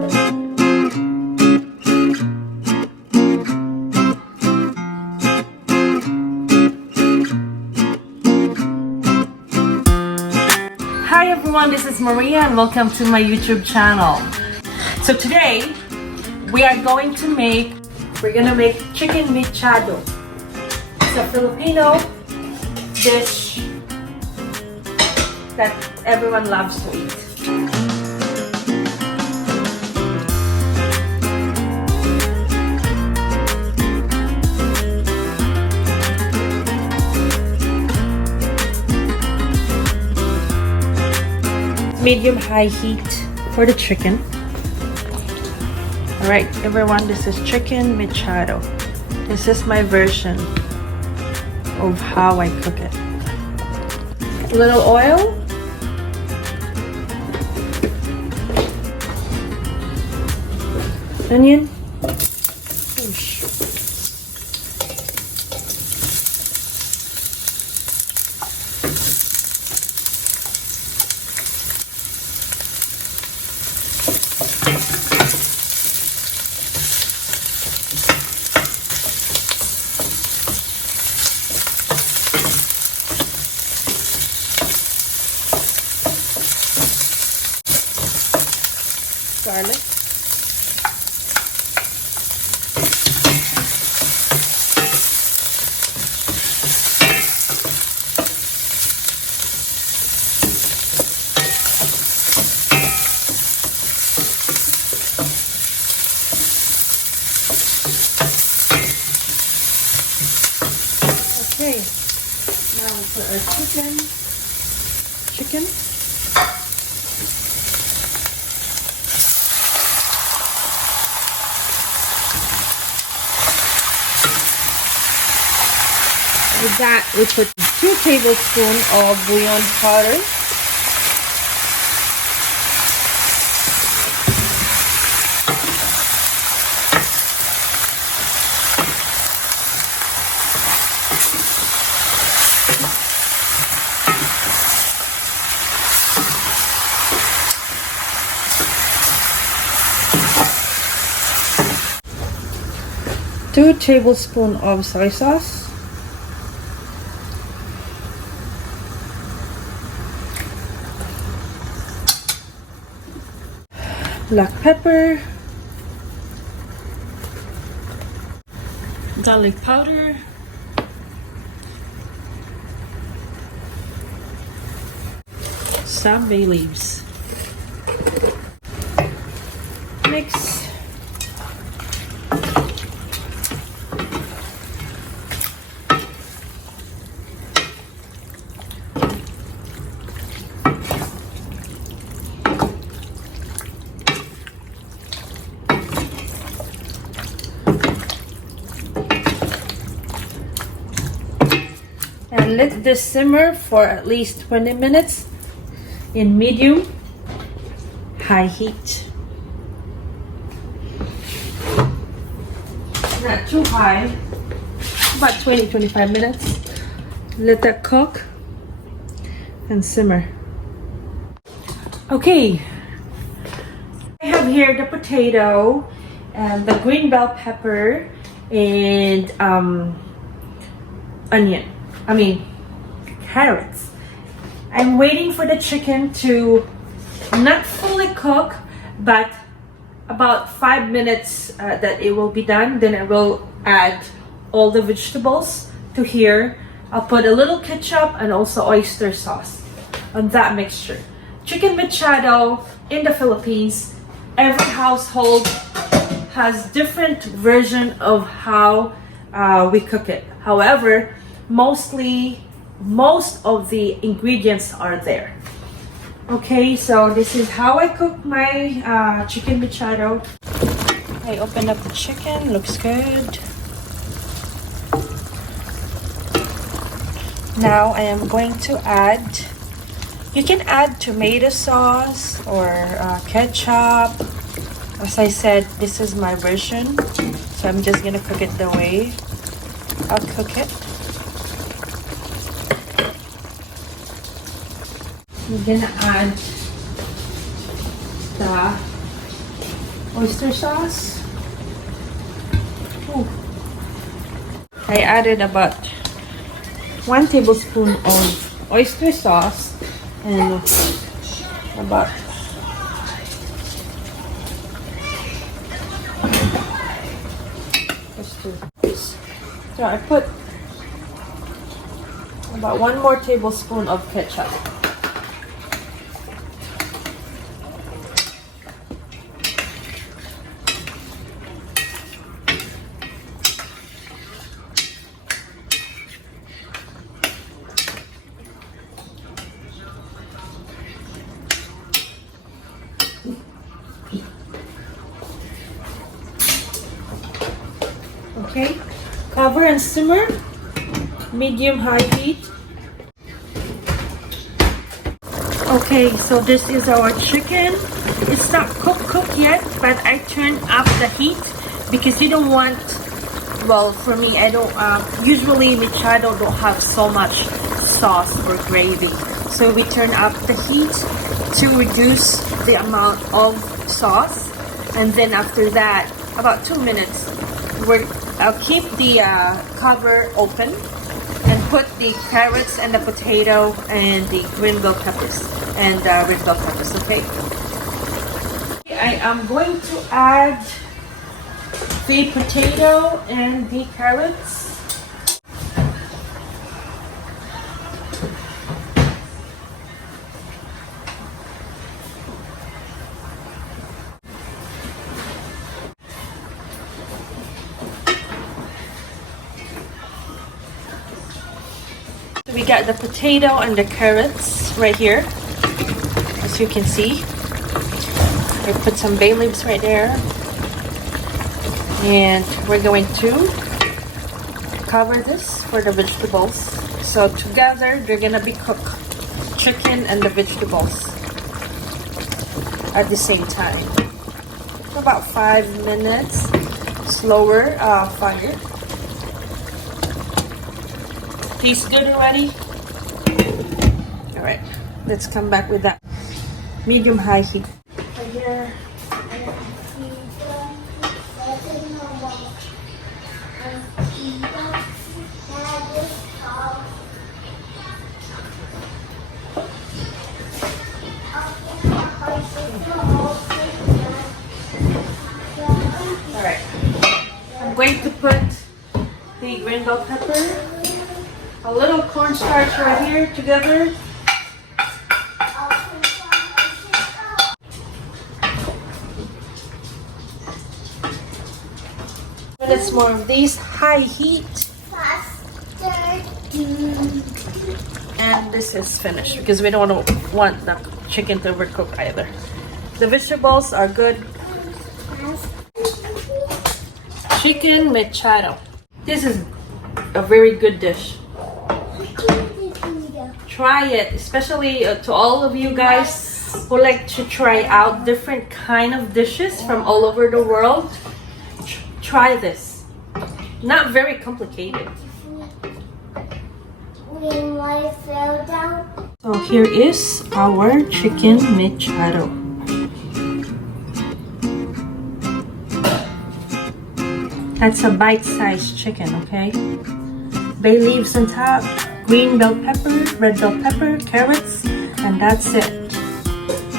Hi everyone, this is Maria and welcome to my YouTube channel. So today we're gonna make chicken mechado. It's a Filipino dish that everyone loves to eat. Medium-high heat for the chicken. Alright everyone, this is chicken mechado. This is my version of how I cook it. A little oil. Onion. Oosh. Garlic. Okay, now we put our chicken. With that, we put 2 tablespoons of bouillon powder. Two tablespoons of soy sauce. Black pepper, garlic powder, some bay leaves. Mix. And let this simmer for at least 20 minutes in medium-high heat. Not too high, about 20-25 minutes. Let that cook and simmer. Okay, I have here the potato and the green bell pepper and carrots. I'm waiting for the chicken to not fully cook, but about 5 minutes that it will be done. Then I will add all the vegetables to here. I'll put a little ketchup and also oyster sauce on that mixture. Chicken mechado in the Philippines, every household has different version of how we cook it. However, most of the ingredients are there. Okay, so this is how I cook my chicken mechado. I open up the chicken, looks good. Now I am going to add, you can add tomato sauce or ketchup. As I said, this is my version, so I'm just gonna cook it the way I'll cook it. We're gonna add the oyster sauce. Ooh. I added about 1 tablespoon of oyster sauce and about so I put about 1 more tablespoon of ketchup. Okay, cover and simmer, medium-high heat. Okay, so this is our chicken. It's not cooked yet, but I turned up the heat because you don't want, well, for me, I don't, usually Mechado don't have so much sauce or gravy. So we turn up the heat to reduce the amount of sauce. And then after that, about 2 minutes, I'll keep the cover open and put the carrots and the potato and the green bell peppers and red bell peppers, okay? I am going to add the potato and the carrots. We got the potato and the carrots right here, as you can see. I put some bay leaves right there, and we're going to cover this for the vegetables. So together they're gonna be cooked, chicken and the vegetables at the same time. For about 5 minutes, slower fire. Tastes good already? Alright, let's come back with that. Medium-high heat. Right here. Alright. I'm going to put the green bell pepper, a little cornstarch right here together. Minutes more of these, high heat. And this is finished because we don't want the chicken to overcook either. The vegetables are good. Chicken Mechado. This is a very good dish. Try it, especially to all of you guys who like to try out different kind of dishes from all over the world. Try this. Not very complicated. So here is our chicken Mechado. That's a bite-sized chicken, okay? Bay leaves on top, green bell pepper, red bell pepper, carrots, and that's it.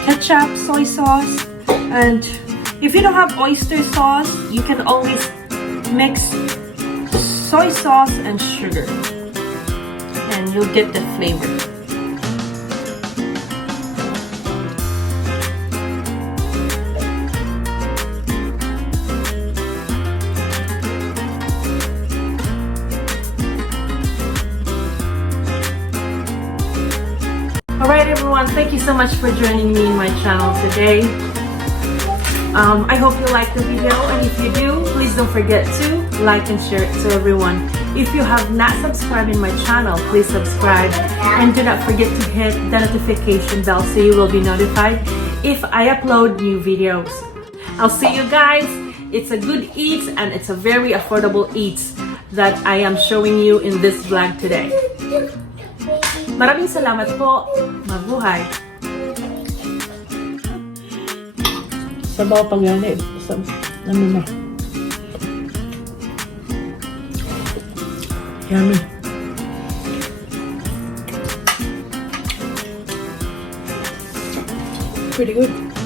Ketchup, soy sauce, and if you don't have oyster sauce, you can always mix soy sauce and sugar, and you'll get the flavor. Alright everyone, thank you so much for joining me in my channel today. I hope you liked the video, and if you do, please don't forget to like and share it to everyone. If you have not subscribed in my channel, please subscribe, and do not forget to hit the notification bell so you will be notified if I upload new videos. I'll see you guys. It's a good eats and it's a very affordable eats that I am showing you in this vlog today. Maraming salamat po. Mabuhay. Sabaw pang yan eh. some. Ano. Yummy. Pretty good.